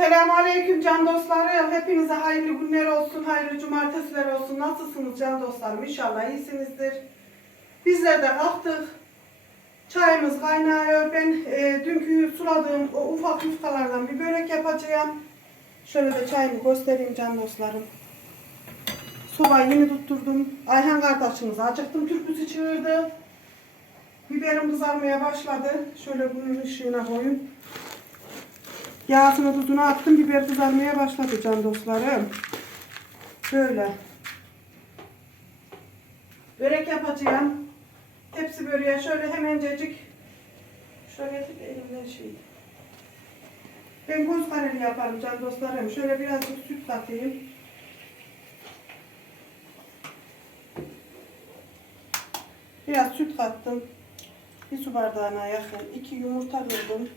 Selamünaleyküm can dostlarım. Hepinize hayırlı günler olsun, hayırlı cumartesiler olsun. Nasılsınız can dostlarım? İnşallah iyisinizdir. Bizler de kalktık. Çayımız kaynıyor. Ben e, dünkü suladığım o ufak yufkalardan bir börek yapacağım. Şöyle de çayımı göstereyim can dostlarım. Sobayı yeni tutturdum. Ayhan kardeşimiz acıktım türküsü çığırdı. Biberim kızarmaya başladı. Şöyle bunun ışığına koyayım. Yağsını tuzunu attım. Biber kızarmaya başladı can dostlarım. Böyle. Börek yapacağım. Tepsi böreğe şöyle hemencecik. Şöyle elimden şey. Ben göz kareli yaparım can dostlarım. Şöyle birazcık süt katayım. Biraz süt kattım. Bir su bardağına yakın. iki yumurta kırdım.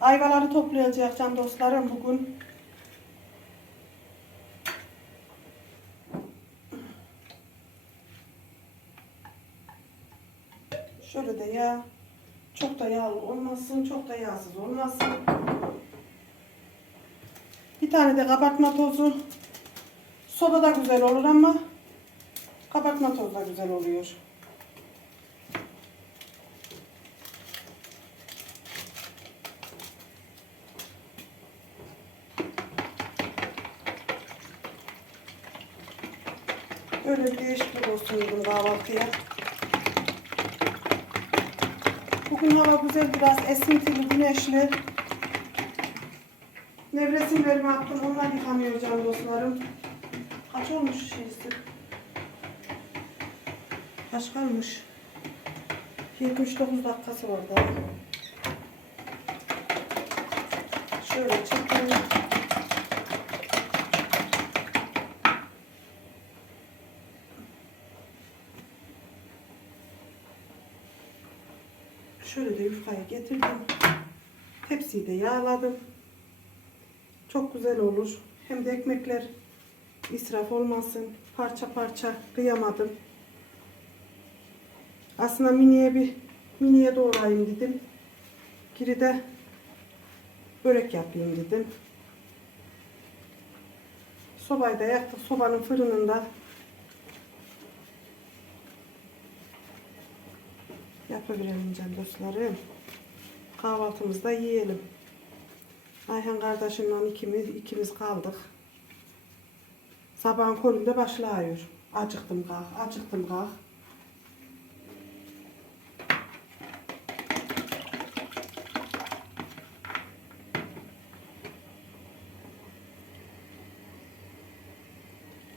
Ayvaları toplayacak can dostlarım bugün. Şöyle de yağ. Çok da yağlı olmasın, çok da yağsız olmasın. Bir tane de kabartma tozu. Soda da güzel olur ama kabartma tozu da güzel oluyor. Öyle bir olsun dedim kahvaltıya. Bugün hava güzel biraz esintili, güneşli. Nevresimlerimi attım, onlar yıkanıyor can dostlarım. Kaç olmuş şeysi? Kaç kalmış? 79 dakikası var daha. Şöyle çekeyim. Yufkayı getirdim. Tepsiyi de yağladım. Çok güzel olur. Hem de ekmekler israf olmasın. Parça parça kıyamadım. Aslında miniye bir miniye doğrayayım dedim. Geri de börek yapayım dedim. Sobayı da yaktık. Sobanın fırınında can dostlarım. Kahvaltımızda yiyelim. Ayhan kardeşimle ikimiz, ikimiz kaldık. Sabahın köründe başlıyor. Acıktım kalk, acıktım kalk.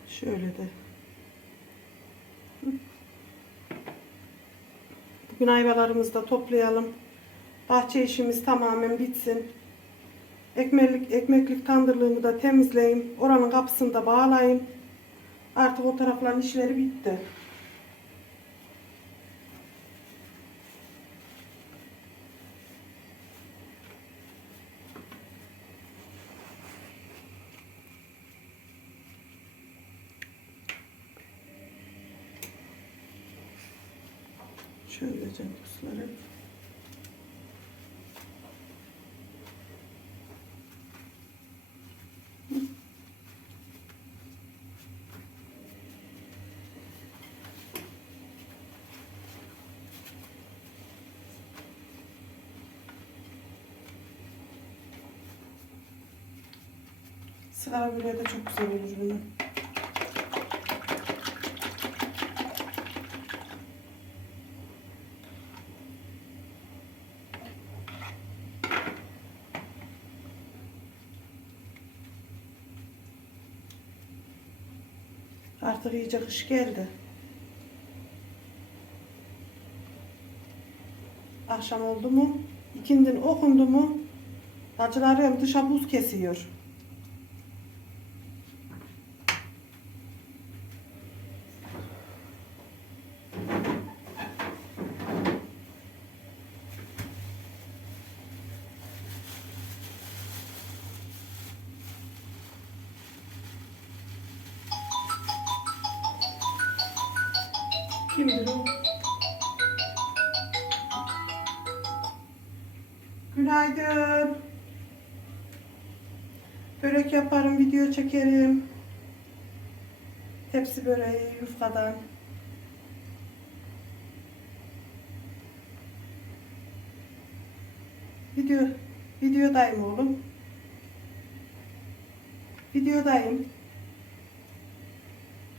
Şöyle de. Bugün ayvalarımızı da toplayalım. Bahçe işimiz tamamen bitsin. Ekmeklik, ekmeklik tandırlığımı da temizleyeyim. Oranın kapısını da bağlayayım. Artık o tarafların işleri bitti. Şöyle can dostlarım. Sigara böreği de çok güzel olur bunun. Artık iyice kış geldi. Akşam oldu mu, ikindin okundu mu, acılarım dışa buz kesiyor. Çekerim. Tepsi böreği yufkadan. Video videodayım oğlum. Videodayım.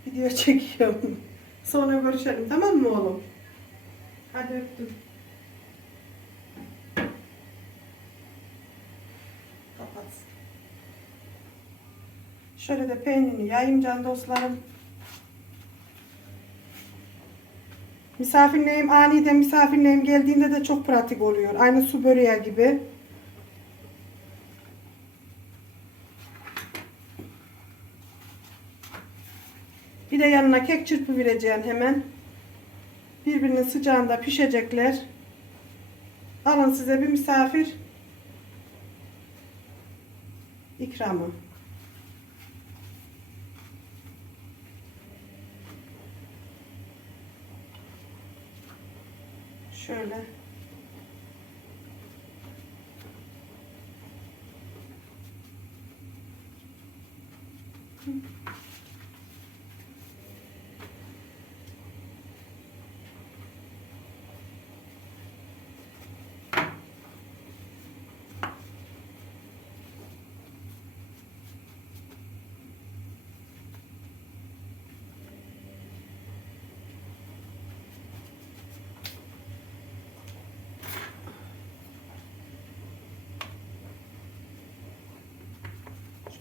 Video çekiyorum. Sonra görüşelim tamam mı oğlum? Hadi öptüm. Şöyle de peynirini yayayım can dostlarım. Misafirleyim aniden misafirleyim geldiğinde de çok pratik oluyor. Aynı su böreği gibi. Bir de yanına kek çırpı vereceğim hemen. Birbirinin sıcağında pişecekler. Alın size bir misafir ikramı. Şöyle.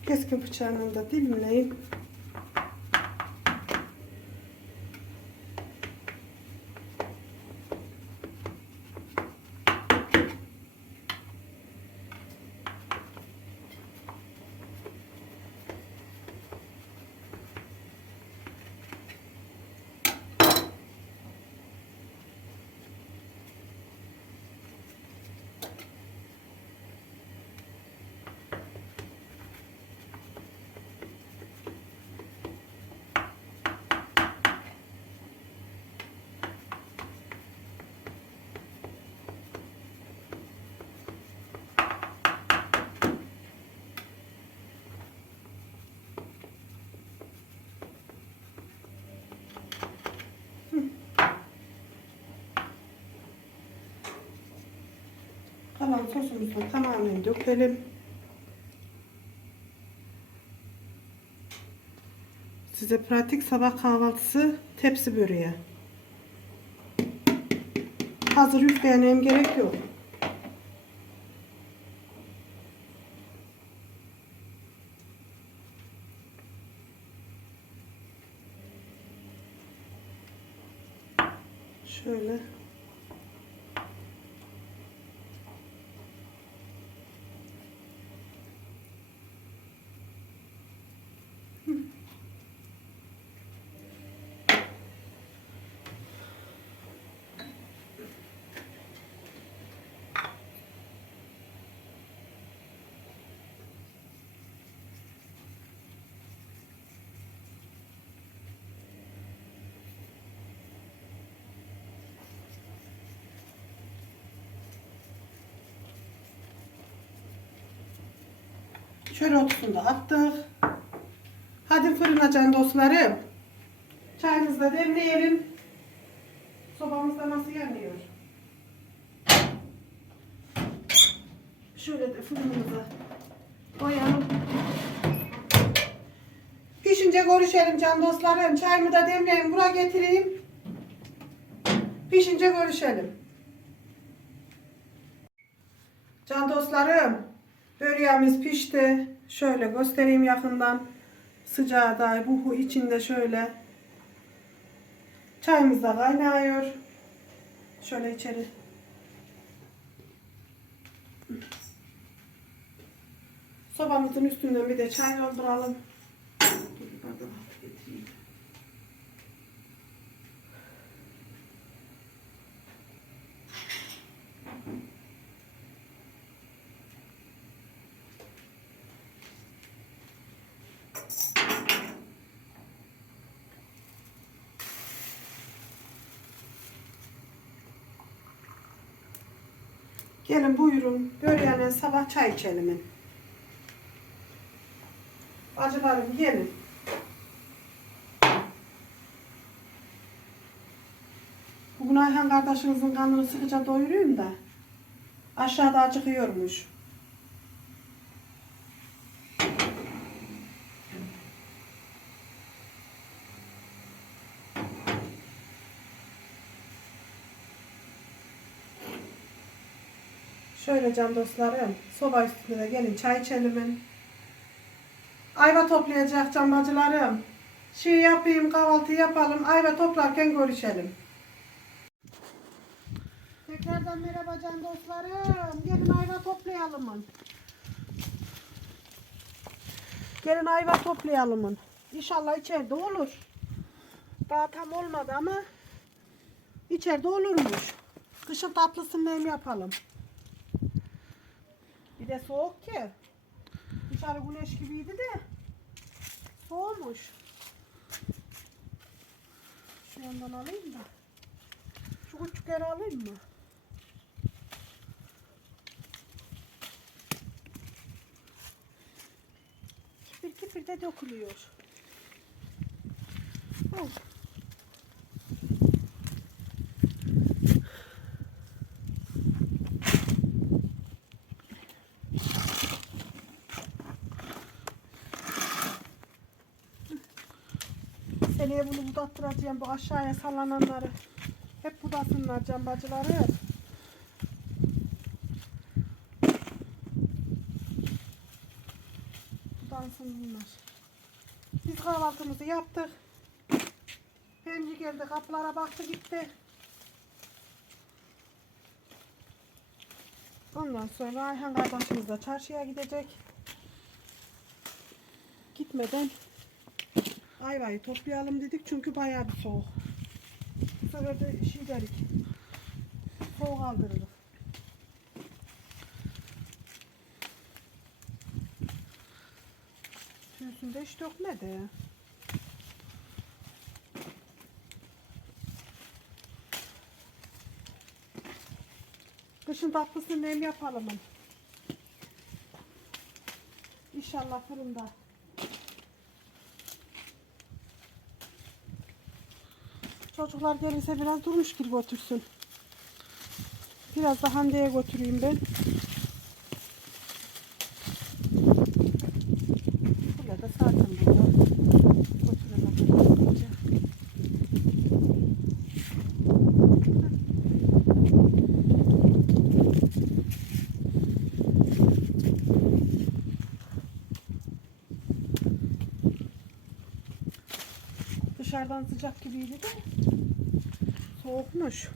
Keskin bıçağını da dilimleyip kalan sosumuzu da tamamen dökelim. Size pratik sabah kahvaltısı tepsi böreği. Hazır yufkaya gerek yok. Şöyle. Şöyle otusunu da attık. Hadi fırına can dostlarım. Çayımızı da demleyelim. Sobamızda nasıl yanıyor? Şöyle de fırınımızı koyalım. Pişince görüşelim can dostlarım. Çayımı da demleyeyim. Buraya getireyim. Pişince görüşelim. Can dostlarım. Böreğimiz pişti. Şöyle göstereyim yakından. Sıcağı da buhu içinde şöyle. Çayımız da kaynıyor. Şöyle içeri. Sobamızın üstünden bir de çay dolduralım. Gelin buyurun. Böreğine sabah çay içelim. Acılarım gelin. Bugün Ayhan kardeşinizin kanını sıkıca doyurayım da. Aşağıda acıkıyormuş. Şöyle can dostlarım, soba üstünde de gelin çay içelim. Ayva toplayacak can bacılarım. Şey yapayım, kahvaltı yapalım, ayva toplarken görüşelim. Tekrardan merhaba can dostlarım. Gelin ayva toplayalım. Gelin ayva toplayalım. İnşallah içeride olur. Daha tam olmadı ama içeride olurmuş. Kışın tatlısını yapalım. Bir de soğuk ki. Dışarı güneş gibiydi de soğumuş. Şu yandan alayım da. Şu küçükleri alayım mı? Kipir kipir de dökülüyor. Al. Seneye bunu budattıracağım bu aşağıya sallananları. Hep budasınlar can bacıları. Budansın bunlar. Biz kahvaltımızı yaptık. Penci geldi kapılara baktı gitti. Ondan sonra Ayhan kardeşimiz de çarşıya gidecek. Gitmeden ayvayı toplayalım dedik çünkü bayağı bir soğuk. Bu sefer de şey dedik. Soğuk aldırırız. Tüysünde hiç dökmedi. Kışın tatlısını nem yapalım. İnşallah fırında. Çocuklar gelirse biraz durmuş gibi götürsün. Biraz da Hande'ye götüreyim ben. Burada da zaten burada. Götürelim. Dışarıdan sıcak gibiydi de soğukmuş.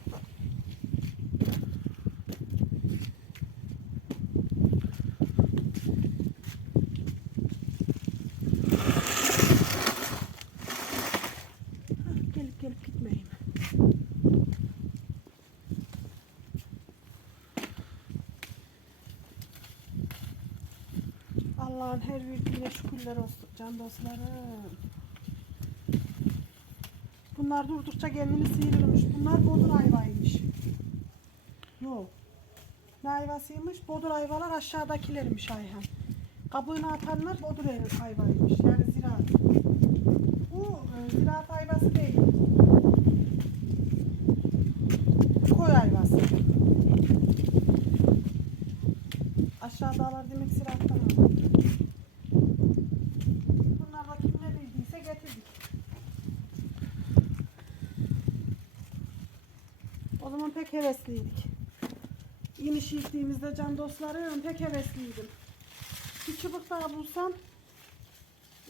Gitmeyeyim. Allah'ın her verdiğine şükürler olsun can dostlarım. Bunlar durdukça kendini sıyırırmış. Bunlar bodur ayvaymış. Yok. Ne ayvasıymış? Bodur ayvalar aşağıdakilermiş Ayhan. Kabuğunu atanlar bodur ayvaymış. Yani ziraat. Bu e, ziraat ayvası değil. Koy ayvası. Aşağıdalar demek ziraattan aldı. Bunlar da kim ne bildiyse getirdik. O zaman pek hevesliydik. İniş yıktığımızda can dostlarım pek hevesliydim. Bir çubuk daha bulsam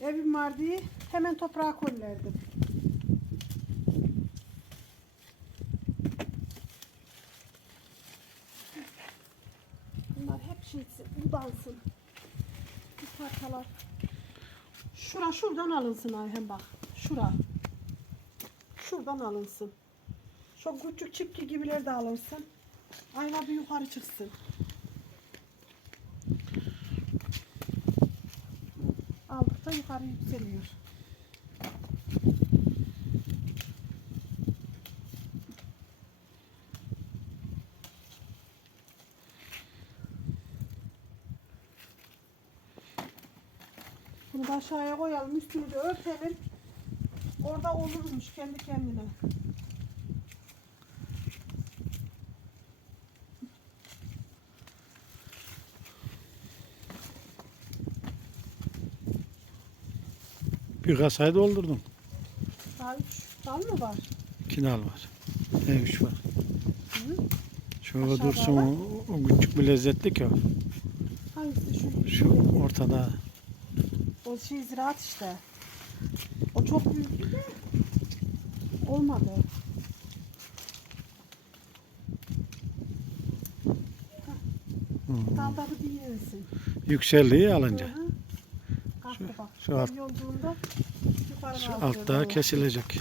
evim var diye hemen toprağa koyardım. Bunlar hep şeysi, budansın. Bu parçalar. Şura şuradan alınsın Ayhan bak. Şura. Şuradan alınsın. Şu küçük çipki gibiler de alırsın. Ayva bir yukarı çıksın. Aldıkça yukarı yükseliyor. Bunu da aşağıya koyalım. Üstünü de örtelim. Orada olurmuş kendi kendine. Bir kasayı doldurdum. Daha üç dal mı var? İki dal var. Ne üç var. Hı? Aşağıda dursun var. o, o küçük bir lezzetli ki o. Hangisi şu? Şu ortada. O şey ziraat işte. O çok büyük de olmadı. Hı. Dalda bir dinlensin. Yükseldiği alınca. Hı hı. Şu alt- Şu altta kesilecek.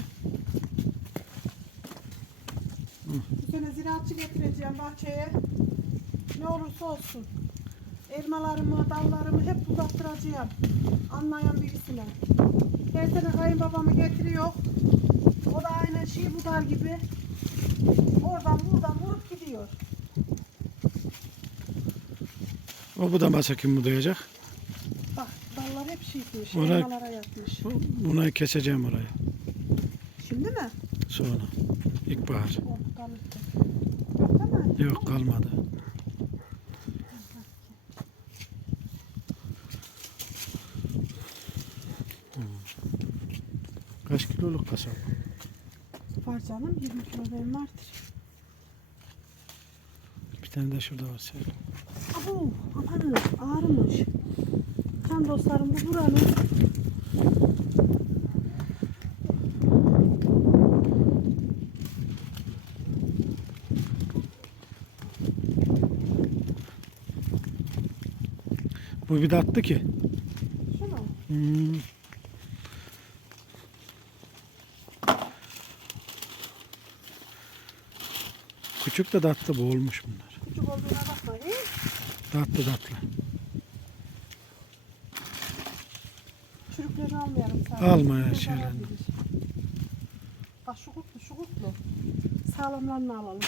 Bu sene ziraatçı getireceğim bahçeye. Ne olursa olsun. Elmalarımı, dallarımı hep uzattıracağım. Anlayan birisine. Her sene kayınbabamı getiriyor. O da aynen şey budar gibi. Oradan buradan vurup gidiyor. O budamasa kim budayacak? Dallar hep şeymiş. Oraya- Elmalara yatmış. Bu- Bunu keseceğim orayı. Şimdi mi? Sonra. İlkbahar. Kalırdı. Yok kalmadı. Hmm. Kaç kiloluk kasa bu? Var canım 20 kilo benim vardır. Bir tane de şurada var Sevil. Abo aman ağrımış. Can dostlarım bu buranın Bu bir de attı ki. şunu. Hmm. Küçük de tatlı boğulmuş bunlar. Küçük olduğuna bakma. Tatlı. Çürüklerini almayalım sadece. Alma ya, şeylerini. olabilir. Bak şu şu. Sağlamlarını alalım.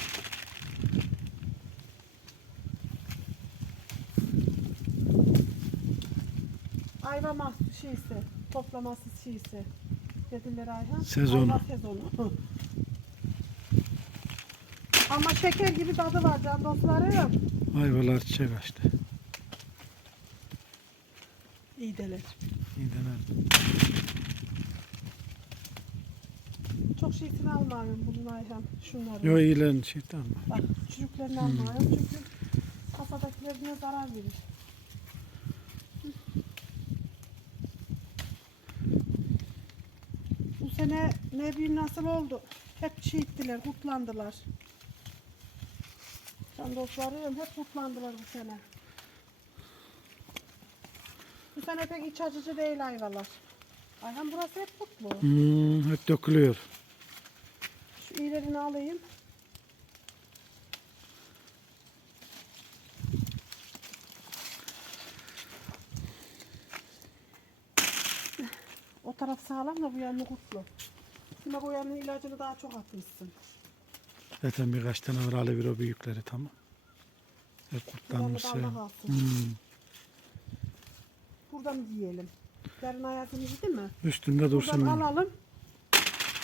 Ayva mahsus şeysi, toplaması şeysi. Dediler Ayhan. Sezonu. Ayva sezonu. Ama şeker gibi tadı var can dostlarım. Ayvalar çiçek açtı. İyi deler. Çok şeysini almayın bunun Ayhan. Şunları. Yo iyilerin şey tamam. Bak çocuklarını almayın çünkü kasadakilerine zarar verir. Bu sene ne bileyim nasıl oldu. Hep çiğittiler, kurtlandılar. Can dostlarım hep kurtlandılar bu sene. Sene pek iç açıcı değil ayvalar. Ayhan burası hep kutlu. Hmm, hep dökülüyor. Şu iyilerini alayım. O taraf sağlam da bu yanı kurtlu. Bak o yanın ilacını daha çok atmışsın. Zaten birkaç tane var Ali bir o büyükleri tamam. Hep kurtlanmış. alsın. Hmm. Buradan yiyelim. Yarın hayatını yedi mi? Üstünde dursun. Buradan alalım.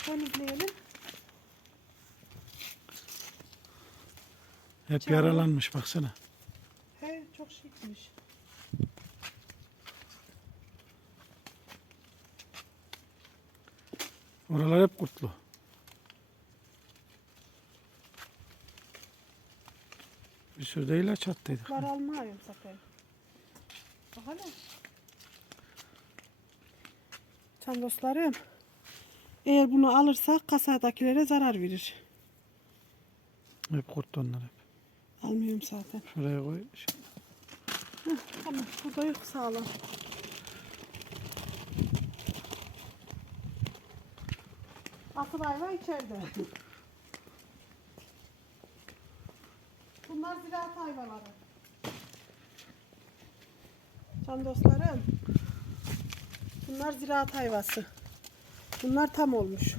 Temizleyelim. Hep Çabuk. yaralanmış baksana. He çok şıkmış. Oralar hep kurtlu. Bir sürü de ilaç attıydık. Var almayayım sakın. Bak hele. Can dostlarım. Eğer bunu alırsak kasadakilere zarar verir. Hep kurtlu onlar hep. Almıyorum zaten. Şuraya koy. Heh, tamam burada yok sağlam. Asıl ayva içeride. Bunlar ziraat hayvaları. Can dostlarım. Bunlar ziraat hayvası. Bunlar tam olmuş.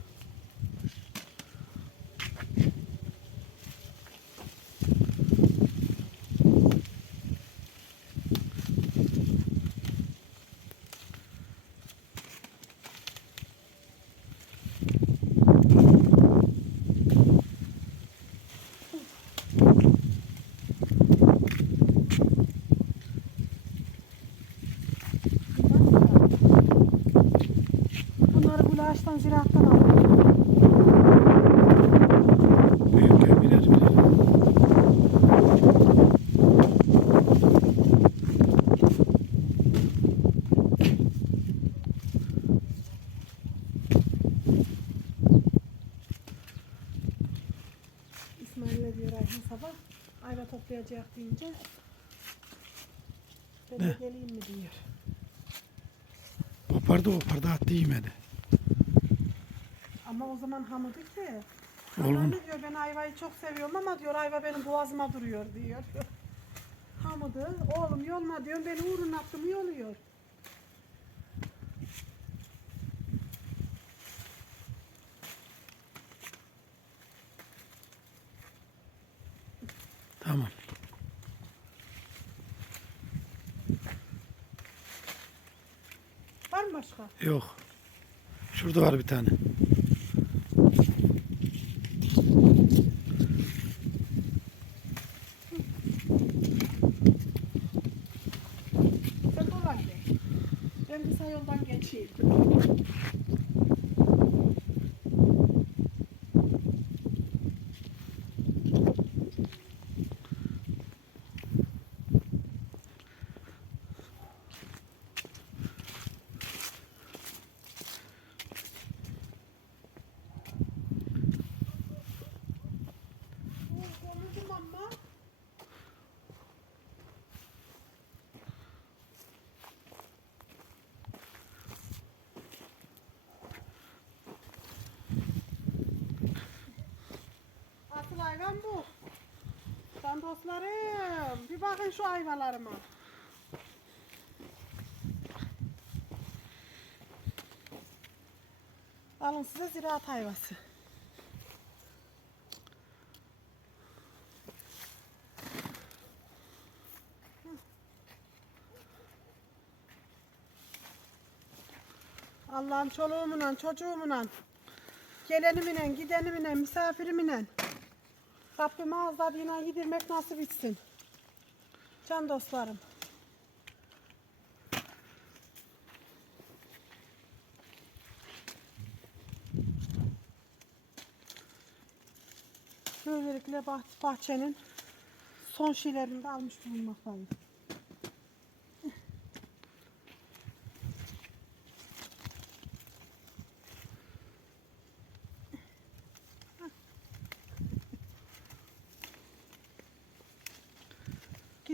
Sabah? Ayva toplayacak deyince. Ben de geleyim mi diyor. Kopardı kopardı attı yemedi. Ama o zaman hamıdı ki. Oğlum. Anne diyor ben ayvayı çok seviyorum ama diyor ayva benim boğazıma duruyor diyor. hamıdı. Oğlum yolma diyorum beni uğrun attım yoluyor. Tamam. Var mı başka? Yok. Şurada var bir tane. Sen dolan gel. Ben kısa yoldan geçeyim. Konuştum ama. Asıl hayvan bu. Can dostlarım, bir bakın şu hayvanlarıma. Alın size ziraat hayvası. Allah'ım çoluğumla, çocuğumla, gelenimle, gidenimle, misafirimle. Rabbim ağız tadıyla yedirmek nasip etsin. Can dostlarım. Böylelikle bah- bahçenin son şeylerini de almış bulunmaktayım.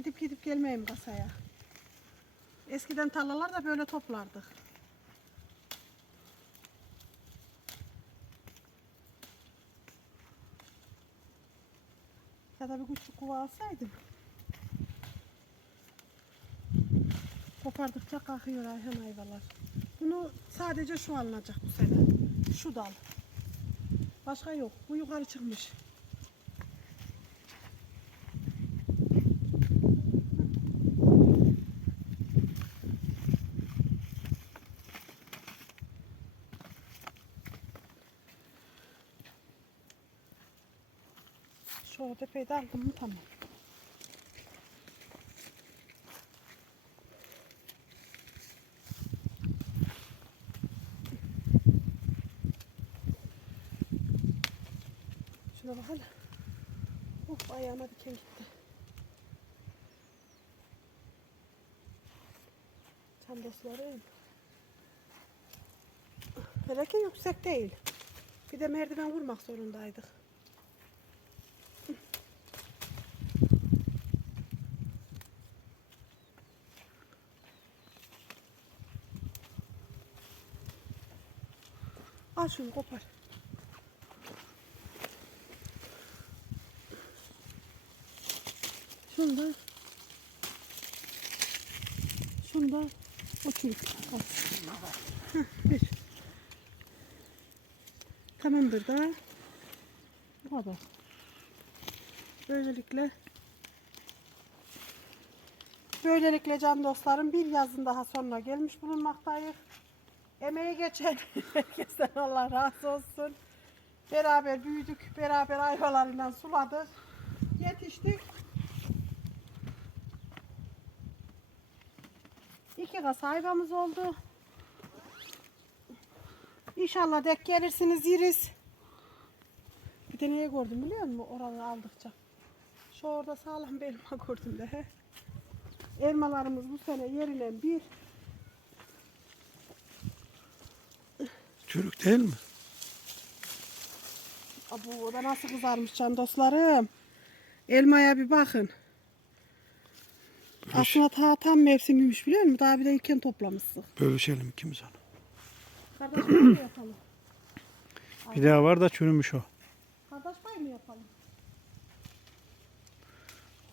Gidip gidip gelmeyeyim kasaya. Eskiden tarlalar da böyle toplardık. Ya da bir küçük kuva alsaydım. Kopardıkça kalkıyor Ayhan ayvalar. Bunu sadece şu alınacak bu sene. Şu dal. Başka yok. Bu yukarı çıkmış. Tepeyi de aldım mı tamam. Şuna bak hele. Of ayağıma diken gitti. Çam dostlarım. Hele yüksek değil. Bir de merdiven vurmak zorundaydık. Şunu kopar. Şunda Şunda o çürük. Tamamdır da. Bu kadar. Böylelikle Böylelikle can dostlarım bir yazın daha sonuna gelmiş bulunmaktayız. Emeği geçen herkesten Allah razı olsun. Beraber büyüdük, beraber ayvalarından suladık. Yetiştik. İki kasa hayvamız oldu. İnşallah dek gelirsiniz yeriz. Bir de neye gördüm biliyor musun oraları aldıkça? Şu orada sağlam bir elma gördüm de. Elmalarımız bu sene yerine bir. Çürük değil mi? Abu o da nasıl kızarmış can dostlarım. Elmaya bir bakın. Aslında ta tam mevsimiymiş biliyor musun? Daha bir de ilken toplamışsın. Bölüşelim ikimiz onu. Kardeş pay mı yapalım? Bir daha var da çürümüş o. Kardeş pay mı yapalım?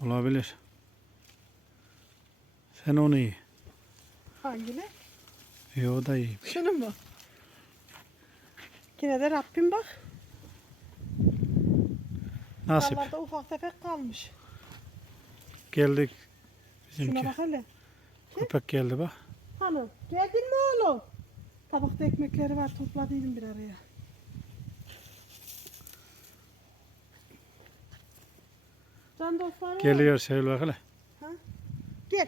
Olabilir. Sen onu iyi. Hangini? İyi o da iyi. Şunu mu? Yine de Rabbim bak. Nasip. Dallarda ufak tefek kalmış. Geldik. Şuna Bizimki. bak hele. Köpek geldi bak. Hanım geldin mi oğlum? Tabakta ekmekleri var topladıydım bir araya. Can dostlarım. Geliyor Sevil bak hele. Gel.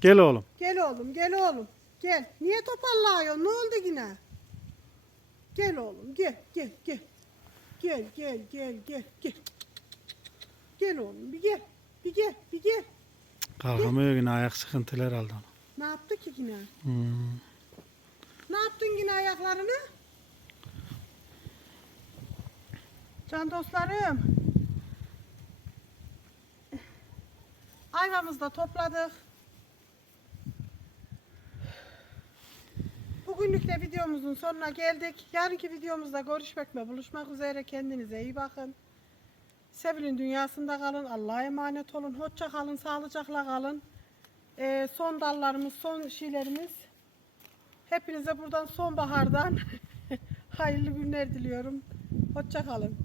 Gel oğlum. Gel oğlum, gel oğlum. Gel. Niye toparlıyorsun? Ne oldu yine? Gel oğlum, gel, gel, gel. Gel, gel, gel, gel, gel. Gel oğlum, bir gel. Bir gel, bir gel. Kalkamıyor yine ayak sıkıntılar aldı onu. Ne yaptı ki yine? Hmm. Ne yaptın yine ayaklarını? Can dostlarım. Ayvamızı da topladık. Bugünlük de videomuzun sonuna geldik. Yarınki videomuzda görüşmek ve buluşmak üzere. Kendinize iyi bakın. Sevil'in dünyasında kalın. Allah'a emanet olun. Hoşça kalın. Sağlıcakla kalın. Ee, son dallarımız, son şeylerimiz. Hepinize buradan sonbahardan hayırlı günler diliyorum. Hoşça kalın.